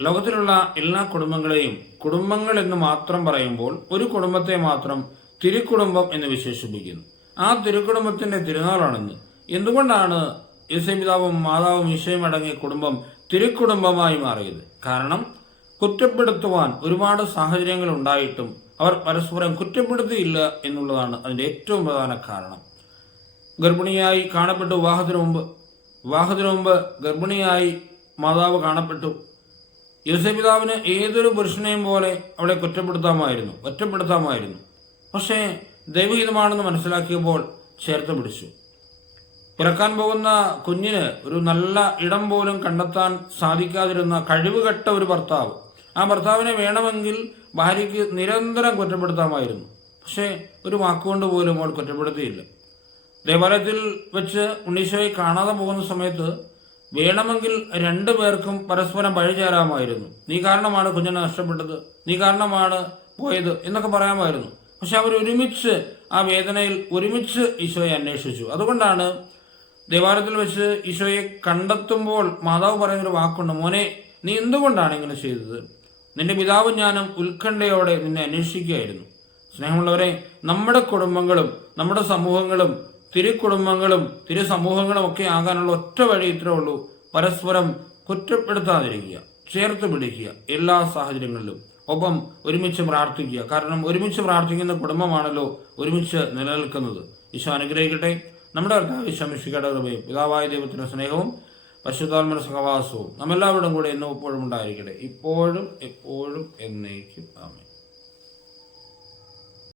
ലോകത്തിലുള്ള എല്ലാ കുടുംബങ്ങളെയും കുടുംബങ്ങൾ എന്ന് മാത്രം പറയുമ്പോൾ ഒരു കുടുംബത്തെ മാത്രം തിരുക്കുടുംബം എന്ന് വിശേഷിപ്പിക്കുന്നു. ആ തിരുക്കുടുംബത്തിന്റെ തിരുനാളാണെന്ന്. എന്തുകൊണ്ടാണ് യേശുപിതാവും മാതാവും ഈശോയും അടങ്ങിയ കുടുംബം തിരുക്കുടുംബമായി മാറിയത്? കാരണം കുറ്റപ്പെടുത്തുവാൻ ഒരുപാട് സാഹചര്യങ്ങൾ ഉണ്ടായിട്ടും അവർ പരസ്പരം കുറ്റപ്പെടുത്തിയില്ല എന്നുള്ളതാണ് അതിന്റെ ഏറ്റവും പ്രധാന കാരണം. ഗർഭിണിയായി കാണപ്പെട്ടു. വിവാഹത്തിനു മുമ്പ് ഗർഭിണിയായി മാതാവ് കാണപ്പെട്ടു. യോസേപ്പിതാവിന് ഏതൊരു പുരുഷനെയും പോലെ അവളെ ഒറ്റപ്പെടുത്താമായിരുന്നു. പക്ഷേ ദൈവഹിതമാണെന്ന് മനസ്സിലാക്കിയപ്പോൾ ചേർത്ത് പിടിച്ചു. പിറക്കാൻ പോകുന്ന കുഞ്ഞിന് ഒരു നല്ല ഇടം പോലും കണ്ടെത്താൻ സാധിക്കാതിരുന്ന കഴിവുകെട്ട ഒരു ഭർത്താവ്. ആ ഭർത്താവിനെ വേണമെങ്കിൽ ഭാര്യയ്ക്ക് നിരന്തരം കുറ്റപ്പെടുത്താമായിരുന്നു. പക്ഷേ ഒരു വാക്കുകൊണ്ട് പോലും അവൾ കുറ്റപ്പെടുത്തിയില്ല. ദേവാലയത്തിൽ വെച്ച് ഉണ്ണീശോയെ കാണാതെ പോകുന്ന സമയത്ത് വേണമെങ്കിൽ രണ്ടു പേർക്കും പരസ്പരം പഴിചേരാമായിരുന്നു. നീ കാരണമാണ് കുഞ്ഞിനെ നഷ്ടപ്പെട്ടത്, നീ കാരണമാണ് പോയത് എന്നൊക്കെ പറയാമായിരുന്നു. പക്ഷെ അവർ ഒരുമിച്ച് ആ വേദനയിൽ ഒരുമിച്ച് ഈശോയെ അന്വേഷിച്ചു. അതുകൊണ്ടാണ് ദേവാലയത്തിൽ വെച്ച് ഈശോയെ കണ്ടെത്തുമ്പോൾ മാതാവ് പറയുന്നൊരു വാക്കുണ്ട്, മോനെ നീ എന്തുകൊണ്ടാണ് ഇങ്ങനെ ചെയ്തത്? നിന്റെ പിതാവും ഞാനും ഉത്കണ്ഠയോടെ നിന്നെ അന്വേഷിക്കുകയായിരുന്നു. സ്നേഹമുള്ളവരെ, നമ്മുടെ കുടുംബങ്ങളും നമ്മുടെ സമൂഹങ്ങളും തിരുക്കുടുംബങ്ങളും തിരുസമൂഹങ്ങളും ഒക്കെ ആകാനുള്ള ഒറ്റ വഴി ഇത്രേ ഉള്ളൂ: പരസ്പരം കുറ്റപ്പെടുത്താതിരിക്കുക, ചേർത്ത് പിടിക്കുക എല്ലാ സാഹചര്യങ്ങളിലും, ഒപ്പം ഒരുമിച്ച് പ്രാർത്ഥിക്കുക. കാരണം ഒരുമിച്ച് പ്രാർത്ഥിക്കുന്ന കുടുംബമാണല്ലോ ഒരുമിച്ച് നിലനിൽക്കുന്നത്. ഈശോ അനുഗ്രഹിക്കട്ടെ. നമ്മുടെ കർത്താവ് ഈശോയുടെ കൃപയും പിതാവായ ദൈവത്തിന്റെ സ്നേഹവും പരിശുദ്ധാത്മാവിന്റെ സഹവാസവും നമ്മെല്ലാവരുടെയും കൂടെ എന്നും എപ്പോഴും ഉണ്ടായിരിക്കട്ടെ, ഇപ്പോഴും എപ്പോഴും എന്നേക്കും. ആമേൻ.